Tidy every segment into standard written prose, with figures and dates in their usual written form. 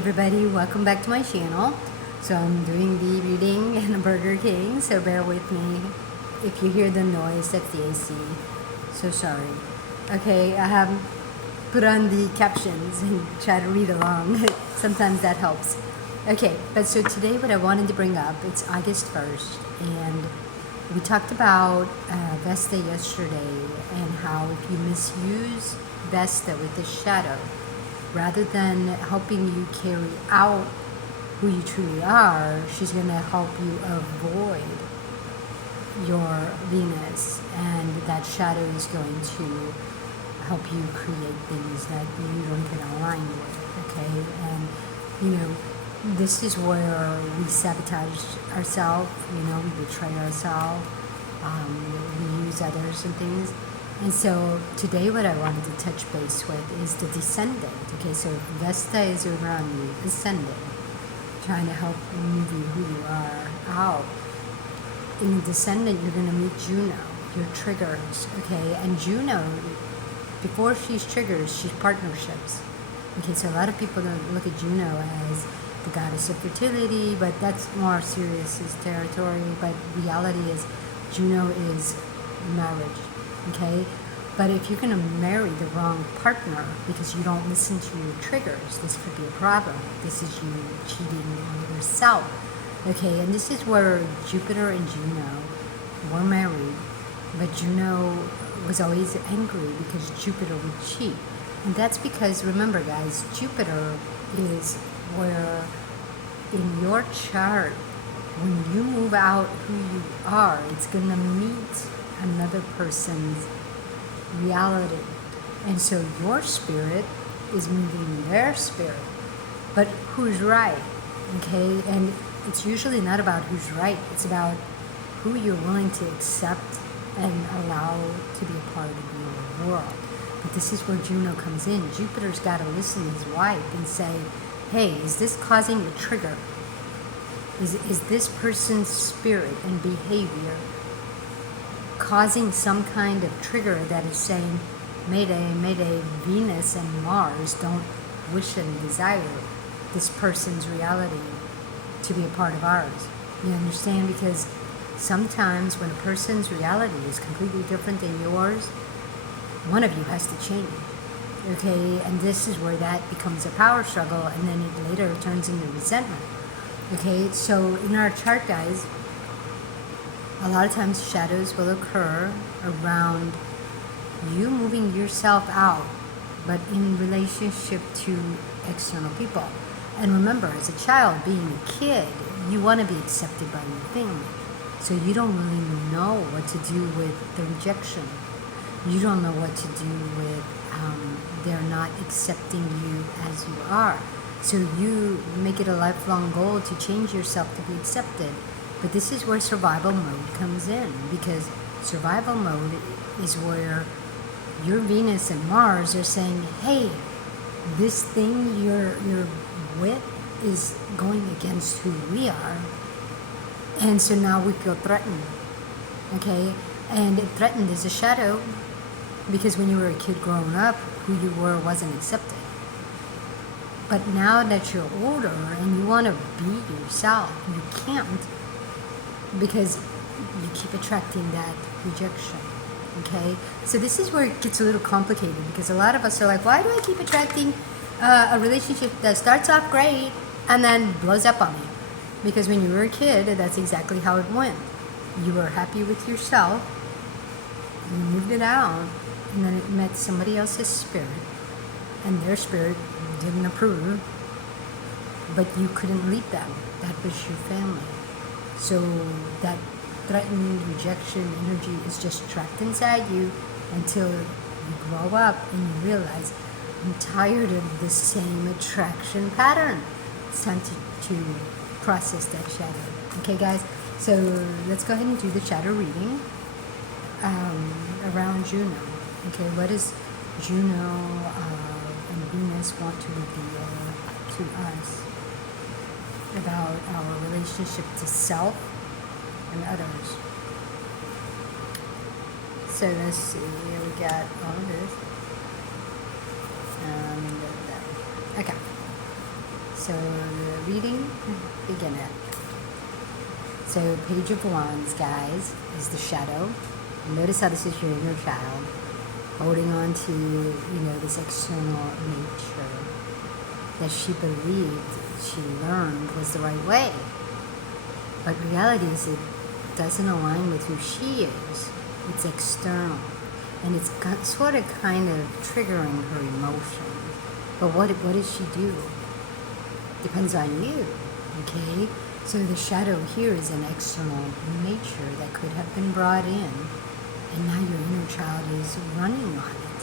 everybody, welcome back to my channel. So I'm doing the reading in Burger King, so bear with me. If you hear the noise, that's the AC. So sorry. Okay, I have put on the captions and try to read along. Sometimes that helps. Okay, but so today what I wanted to bring up, it's August 1st, and we talked about Vesta yesterday and how if you misuse Vesta with the shadow, rather than helping you carry out who you truly are, she's going to help you avoid your Venus, and that shadow is going to help you create things that you don't get aligned with, okay? And, you know, this is where we sabotage ourselves, you know, we betray ourselves, we use others and things. And so today what I wanted to touch base with is the descendant. Okay, so Vesta is around you, ascendant, trying to help move you who you are out. In the descendant, you're going to meet Juno, your triggers, okay? And Juno, before she's triggers, she's partnerships. Okay, so a lot of people don't look at Juno as the goddess of fertility, but that's more serious as territory. But reality is Juno is marriage. Okay, but if you're going to marry the wrong partner because you don't listen to your triggers, this could be a problem. This is you cheating on yourself. Okay, and this is where Jupiter and Juno were married, but Juno was always angry because Jupiter would cheat. And that's because, remember guys, Jupiter is where in your chart, when you move out who you are, it's going to meet another person's reality. And so your spirit is moving their spirit. But who's right? Okay? And it's usually not about who's right. It's about who you're willing to accept and allow to be a part of your world. But this is where Juno comes in. Jupiter's got to listen to his wife and say, hey, is this causing a trigger? Is this person's spirit and behavior causing some kind of trigger that is saying, Mayday, Mayday, Venus and Mars don't wish and desire this person's reality to be a part of ours. You understand? Because sometimes when a person's reality is completely different than yours, one of you has to change. Okay? And this is where that becomes a power struggle, and then it later turns into resentment. Okay? So in our chart, guys, a lot of times shadows will occur around you moving yourself out, but in relationship to external people. And remember, as a child, being a kid, you want to be accepted by your family. So you don't really know what to do with the rejection. You don't know what to do with they're not accepting you as you are. So you make it a lifelong goal to change yourself to be accepted. But this is where survival mode comes in, because survival mode is where your Venus and Mars are saying, hey, this thing you're with is going against who we are. And so now we feel threatened. Okay? And threatened is a shadow, because when you were a kid growing up, who you were wasn't accepted. But now that you're older and you want to be yourself, you can't, because you keep attracting that rejection. Okay? So this is where it gets a little complicated, because a lot of us are like, why do I keep attracting a relationship that starts off great and then blows up on me? Because when you were a kid, that's exactly how it went. You were happy with yourself, you moved it out, and then it met somebody else's spirit, and their spirit didn't approve, but you couldn't leave them. That was your family. So that threatened rejection energy is just trapped inside you until you grow up and you realize, I'm tired of the same attraction pattern. It's time to process that shadow. Okay, guys? So let's go ahead and do the shadow reading around Juno. Okay, what does Juno and Venus want to reveal to us about our relationship to self and others? So let's see, we got all of this. Okay. so the reading, begin it. So Page of Wands, guys, is the shadow. Notice how this is your inner child holding on to, this external nature that she believed, she learned was the right way. But reality is it doesn't align with who she is. It's external. And it's sort of kind of triggering her emotions. But what does she do? Depends on you, okay? So the shadow here is an external nature that could have been brought in, and now your inner child is running on it.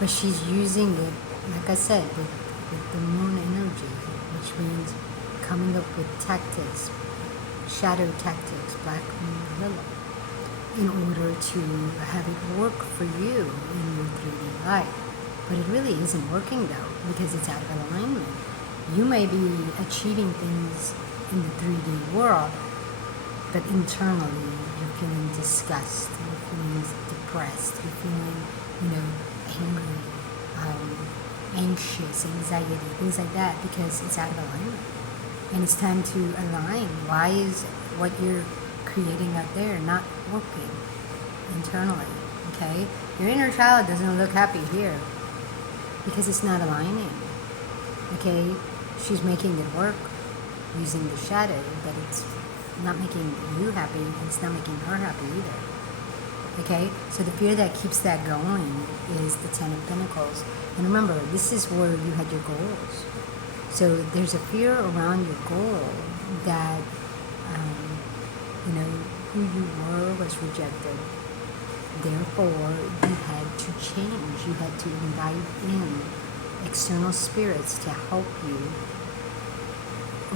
But she's using it, like I said, with the moon energy, which means coming up with tactics, shadow tactics, black moon willow, in order to have it work for you in your 3D life. But it really isn't working though, because it's out of alignment. You may be achieving things in the 3D world, but internally you're feeling disgust, you're feeling depressed, you're feeling, angry, anxious, anxiety, things like that, because it's out of alignment. And it's time to align. Why is what you're creating out there not working internally? Okay? Your inner child doesn't look happy here because it's not aligning. Okay? She's making it work using the shadow, but it's not making you happy, and it's not making her happy either. Okay? So the fear that keeps that going is the Ten of Pentacles. And remember, this is where you had your goals. So there's a fear around your goal that, who you were was rejected. Therefore, you had to change. You had to invite in external spirits to help you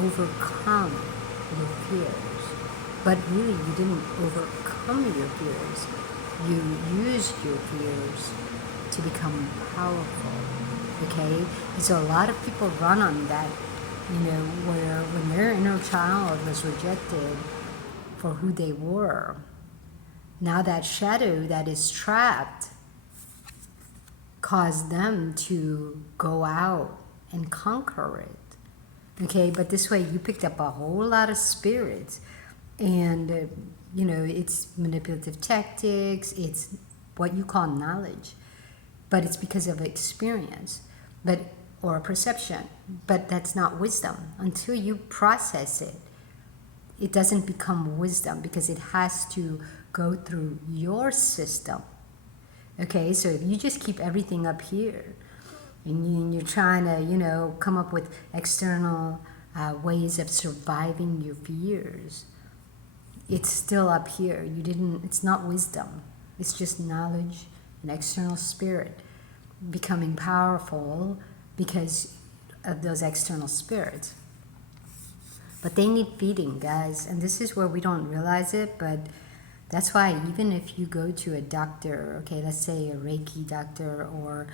overcome your fears. But really, you didn't overcome your fears. You used your fears to become powerful. Okay? And so a lot of people run on that, where when their inner child was rejected for who they were, now that shadow that is trapped caused them to go out and conquer it. Okay? But this way you picked up a whole lot of spirits, and it's manipulative tactics, it's what you call knowledge, but it's because of experience, or perception. But that's not wisdom. Until you process it, it doesn't become wisdom, because it has to go through your system. Okay, so if you just keep everything up here, and you're trying to, come up with external ways of surviving your fears, it's still up here. It's not wisdom. It's just knowledge and external spirit becoming powerful because of those external spirits. But they need feeding, guys. And this is where we don't realize it, but that's why even if you go to a doctor, okay, let's say a Reiki doctor, or,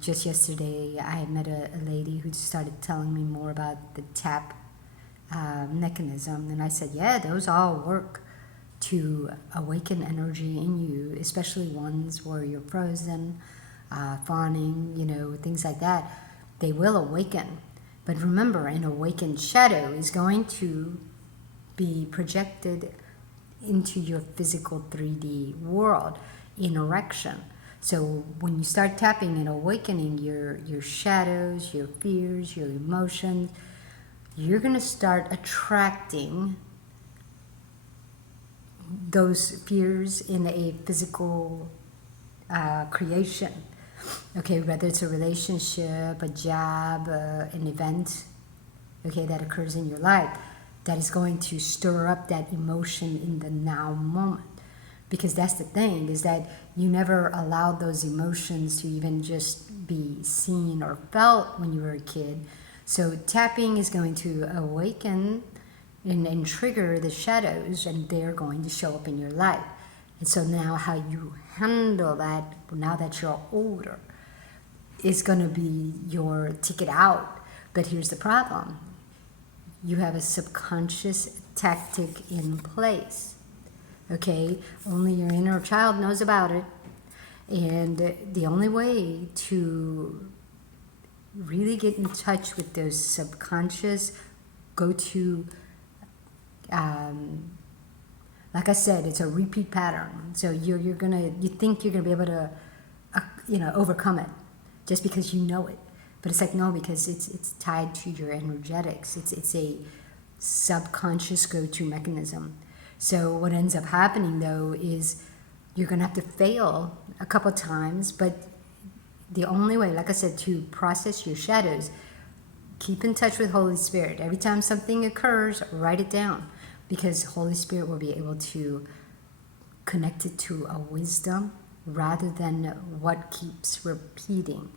just yesterday I met a lady who started telling me more about the tap mechanism. And I said, yeah, those all work to awaken energy in you, especially ones where you're frozen, fawning, things like that. They will awaken. But remember, an awakened shadow is going to be projected into your physical 3D world in erection. So when you start tapping and awakening your shadows, your fears, your emotions, you're going to start attracting those fears in a physical creation. Okay, whether it's a relationship, a job, an event, okay, that occurs in your life, that is going to stir up that emotion in the now moment. Because that's the thing, is that you never allowed those emotions to even just be seen or felt when you were a kid. So tapping is going to awaken and trigger the shadows, and they're going to show up in your life. And so now how you handle that, now that you're older, is going to be your ticket out. But here's the problem. You have a subconscious tactic in place. Okay? Only your inner child knows about it. And the only way to really get in touch with those subconscious go-to, like I said, it's a repeat pattern. So you think you're gonna be able to, overcome it, just because you know it. But it's like, no, because it's tied to your energetics. It's a subconscious go-to mechanism. So what ends up happening though is you're gonna have to fail a couple times, but the only way, like I said, to process your shadows, keep in touch with Holy Spirit. Every time something occurs, write it down, because Holy Spirit will be able to connect it to a wisdom rather than what keeps repeating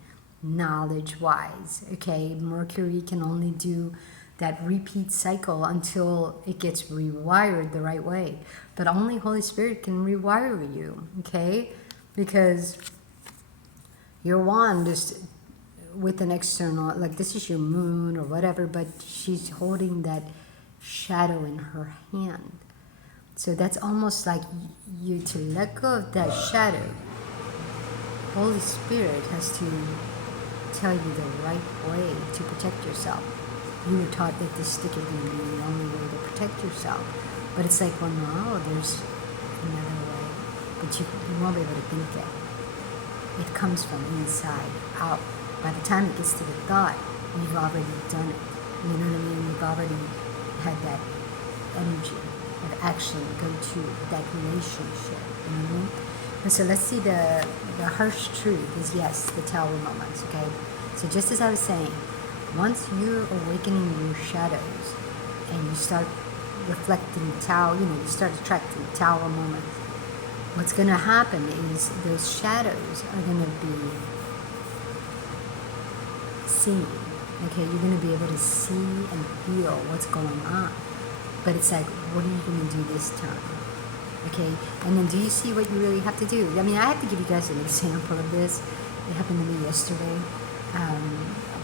knowledge-wise. Okay, Mercury can only do that repeat cycle until it gets rewired the right way. But only Holy Spirit can rewire you, okay? Because your wand is with an external, like this is your moon or whatever, but she's holding that shadow in her hand. So that's almost like you to let go of that shadow. Holy Spirit has to tell you the right way to protect yourself. You were taught that this stick is going to be the only way to protect yourself. But it's like, well, no, there's another way. But you won't be able to think it. It comes from inside out. By the time it gets to the thought, you've already done it. You know what I mean? You've already had that energy of action go to that relationship. You know what I mean? And so let's see, the harsh truth is, yes, the tower moments, okay? So just as I was saying, once you're awakening your shadows and you start reflecting the tower, you start attracting tower moments, what's going to happen is those shadows are going to be seen. Okay, you're going to be able to see and feel what's going on. But it's like, what are you going to do this time? Okay, and then do you see what you really have to do? I mean, I have to give you guys an example of this. It happened to me yesterday.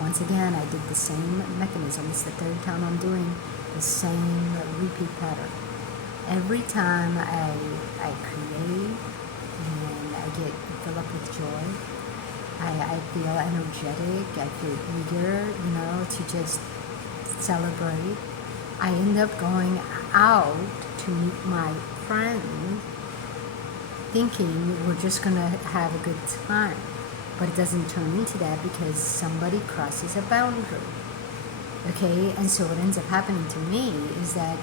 Once again, I did the same mechanism. It's the third time I'm doing the same repeat pattern. Every time I create and I get filled up with joy, I feel energetic, I feel eager, to just celebrate. I end up going out to meet my friends thinking we're just going to have a good time. But it doesn't turn into that because somebody crosses a boundary. Okay, and so what ends up happening to me is that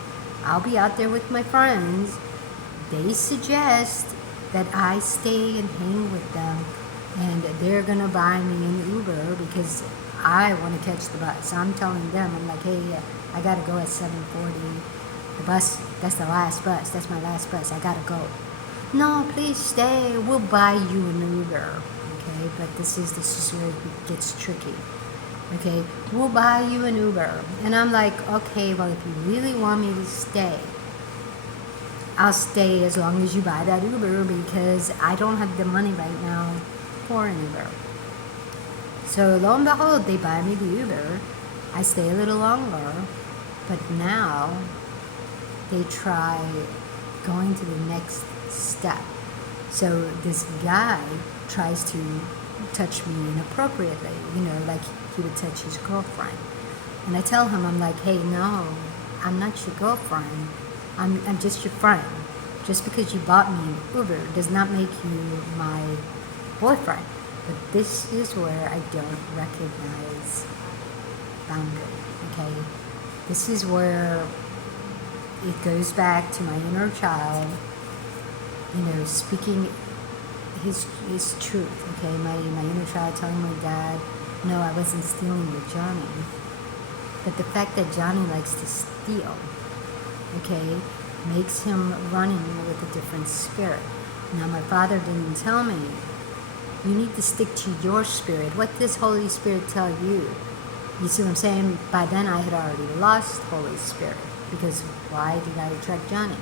I'll be out there with my friends. They suggest that I stay and hang with them, and they're going to buy me an Uber because I want to catch the bus. I'm telling them, I'm like, hey, I got to go at 7:40. The bus, that's the last bus. That's my last bus. I got to go. No, please stay. We'll buy you an Uber. Okay, but this is where it gets tricky. Okay, we'll buy you an Uber. And I'm like, okay, well, if you really want me to stay, I'll stay as long as you buy that Uber because I don't have the money right now for an Uber. So lo and behold, they buy me the Uber. I stay a little longer, but now they try going to the next step. So this guy tries to touch me inappropriately, like he would touch his girlfriend. And I tell him, I'm like, hey, no, I'm not your girlfriend. I'm just your friend. Just because you bought me an Uber does not make you my boyfriend. But this is where I don't recognize boundary, okay? This is where it goes back to my inner child, speaking his truth, okay? My inner child telling my dad, no, I wasn't stealing with Johnny. But the fact that Johnny likes to steal, okay, makes him running with a different spirit. Now, my father didn't tell me, you need to stick to your spirit. What does Holy Spirit tell you? You see what I'm saying? By then, I had already lost Holy Spirit. Because why did I attract Johnny?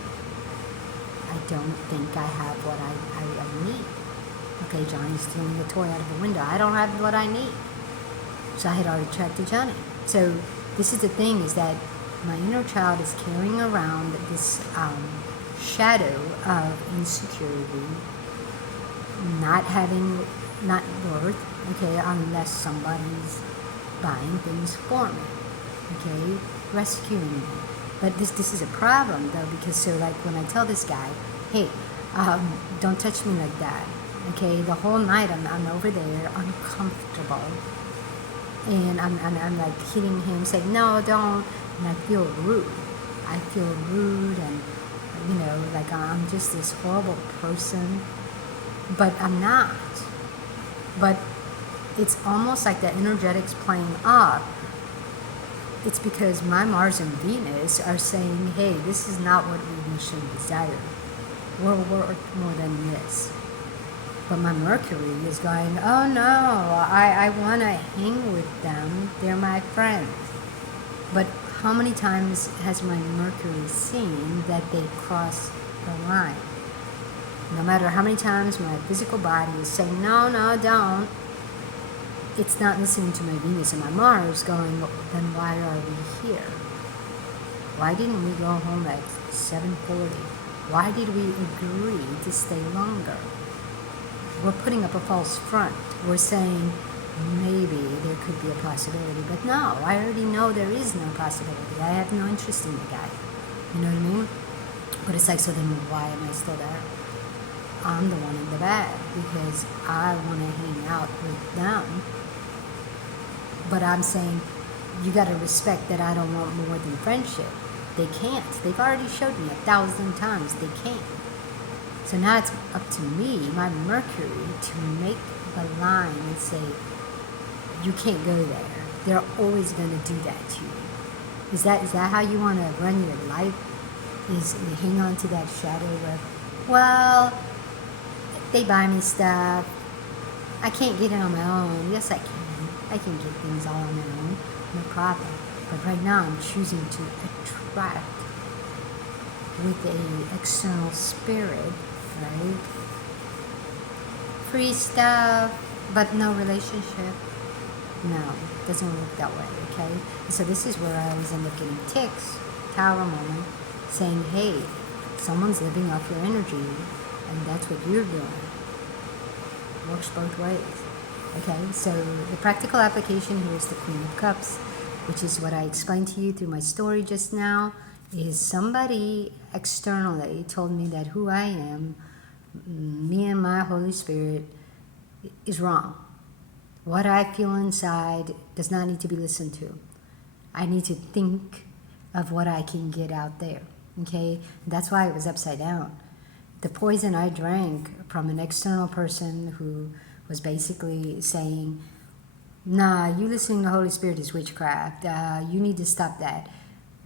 I don't think I have what I need. Okay, Johnny's stealing a toy out of the window. I don't have what I need. So I had already attracted Johnny. So this is the thing, is that my inner child is carrying around this shadow of insecurity, not worth, okay, unless somebody's buying things for me, okay, rescuing me. But this is a problem though, because so like when I tell this guy, hey, don't touch me like that, okay, the whole night I'm over there uncomfortable, and I'm like hitting him, saying no, don't, and I feel rude. I feel rude, and like I'm just this horrible person, but I'm not. But it's almost like the energetics playing up. It's because my Mars and Venus are saying, hey, this is not what we wish and desire. We're worth more than this. But my Mercury is going, oh no, I want to hang with them. They're my friends. But how many times has my Mercury seen that they cross the line? No matter how many times my physical body is saying, no, don't, it's not listening to my Venus and my Mars going, then why are we here? Why didn't we go home at 7:40? Why did we agree to stay longer? We're putting up a false front. We're saying maybe there could be a possibility, but no, I already know there is no possibility. I have no interest in the guy. You know what I mean? But it's like, so then why am I still there? I'm the one in the bag because I want to hang out with them. But I'm saying, you got to respect that I don't want more than friendship. They can't. They've already showed me 1,000 times they can't. So now it's up to me, my Mercury, to make the line and say, you can't go there. They're always going to do that to you. Is that how you want to run your life? Is hang on to that shadow of, well, they buy me stuff. I can't get it on my own. Yes, I can. I can get things all on my own. No problem. But right now I'm choosing to attract with a external spirit, right? Free stuff, but no relationship. No, it doesn't work that way, okay? So this is where I always end up getting ticks, Tower moment, saying, hey, someone's living off your energy, and that's what you're doing. Works both ways. Okay, so the practical application here is the Queen of Cups, which is what I explained to you through my story just now, is somebody externally told me that who I am, me and my Holy Spirit, is wrong. What I feel inside does not need to be listened to. I need to think of what I can get out there, okay? That's why it was upside down. The poison I drank from an external person who was basically saying, nah, you listening to the Holy Spirit is witchcraft. You need to stop that.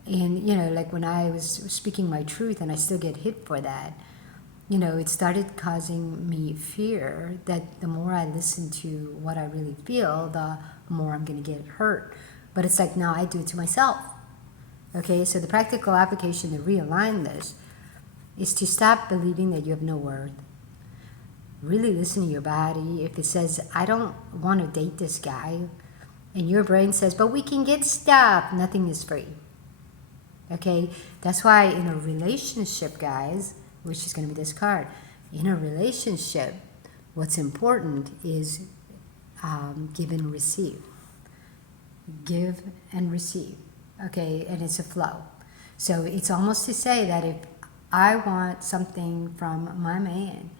And, like when I was speaking my truth and I still get hit for that, it started causing me fear that the more I listen to what I really feel, the more I'm going to get hurt. But it's like, now I do it to myself. Okay, so the practical application to realign this is to stop believing that you have no worth. Really listen to your body. If it says, I don't want to date this guy, and your brain says, but we can get stuff, nothing is free. Okay, that's why in a relationship, guys, which is going to be this card, in a relationship, what's important is give and receive. Give and receive. Okay, and it's a flow. So it's almost to say that if I want something from my man,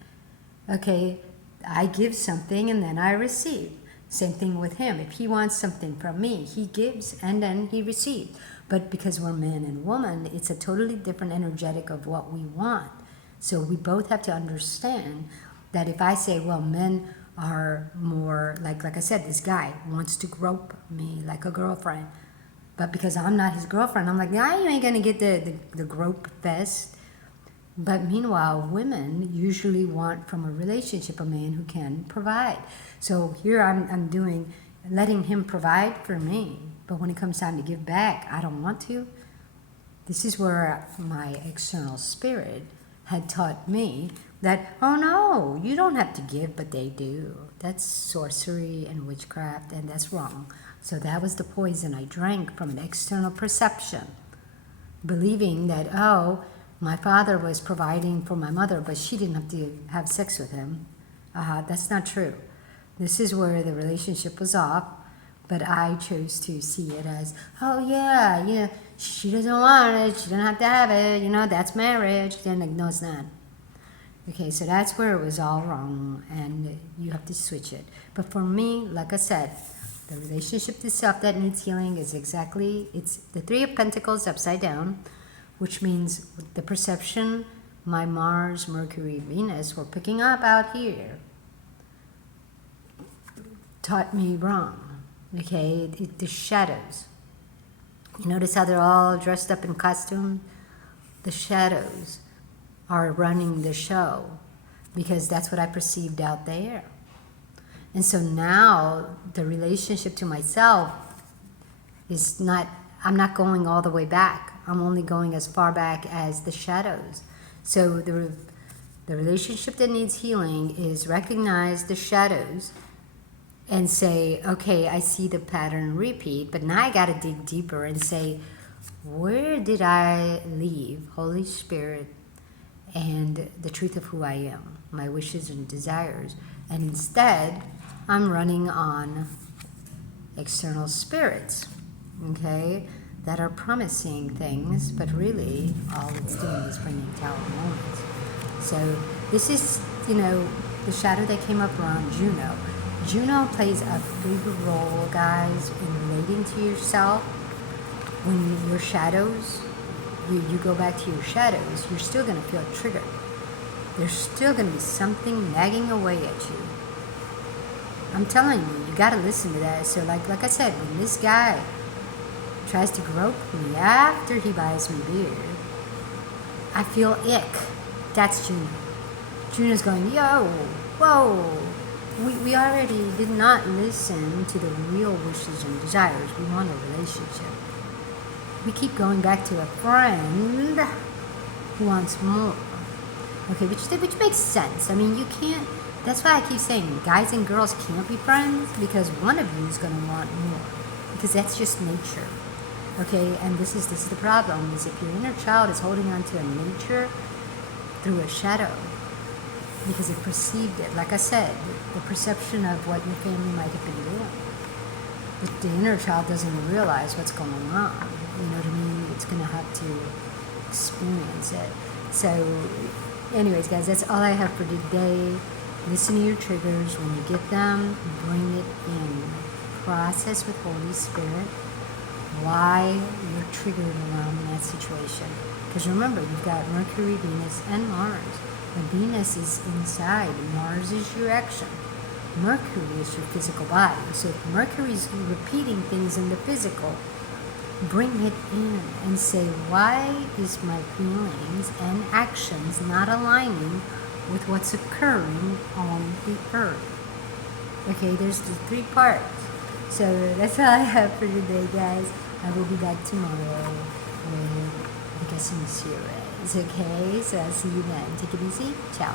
okay, I give something and then I receive. Same thing with him. If he wants something from me, he gives and then he receives. But because we're man and woman, it's a totally different energetic of what we want. So we both have to understand that if I say, well, men are more, like I said, this guy wants to grope me like a girlfriend. But because I'm not his girlfriend, I'm like, nah, you ain't going to get the grope fest. But meanwhile, women usually want from a relationship a man who can provide. So here I'm doing, letting him provide for me. But when it comes time to give back, I don't want to. This is where my external spirit had taught me that, oh no, you don't have to give, but they do. That's sorcery and witchcraft, and that's wrong. So that was the poison I drank from an external perception, believing that, oh, my father was providing for my mother, but she didn't have to have sex with him. That's not true. This is where the relationship was off But I chose to see it as, oh yeah, she doesn't want it, she doesn't have to have it, that's marriage. Then like, no, it's not. Okay, so that's where it was all wrong, and you have to switch it. But for me, like I said, the relationship to self that needs healing is it's the Three of Pentacles upside down, which means the perception my Mars, Mercury, Venus were picking up out here taught me wrong. Okay, the shadows. You notice how they're all dressed up in costume? The shadows are running the show because that's what I perceived out there. And so now the relationship to myself is not, I'm not going all the way back. I'm only going as far back as the shadows. So the relationship that needs healing is recognize the shadows and say, okay, I see the pattern repeat, but now I got to dig deeper and say, where did I leave Holy Spirit and the truth of who I am, my wishes and desires? And instead, I'm running on external spirits, okay, that are promising things, but really all it's doing is bringing tower moments. So this is, the shadow that came up around Juno. Juno plays a big role, guys, in relating to yourself. When your shadows, you go back to your shadows, you're still going to feel triggered. There's still going to be something nagging away at you. I'm telling you got to listen to that. So like I said, when this guy tries to grope me after he buys me beer, I feel ick. That's Juno. Juno's going, yo, whoa. We already did not listen to the real wishes and desires. We want a relationship. We keep going back to a friend who wants more. Okay, which makes sense. I mean, you can't, that's why I keep saying guys and girls can't be friends, because one of you is going to want more, because that's just nature. Okay, and this is the problem, is if your inner child is holding on to a nature through a shadow, because it perceived it, like I said, the perception of what your family might have been doing. But the inner child doesn't realize what's going on. You know what I mean? It's going to have to experience it. So, anyways, guys, that's all I have for today. Listen to your triggers. When you get them, bring it in. Process with Holy Spirit why you're triggered around that situation. Because remember, you've got Mercury, Venus, and Mars. And Venus is inside. Mars is your action. Mercury is your physical body. So if Mercury is repeating things in the physical, bring it in and say, why is my feelings and actions not aligning with what's occurring on the earth? Okay, there's the three parts. So that's all I have for today, guys. I will be back tomorrow with the guessing series. Okay, so I'll see you then. Take it easy. Ciao.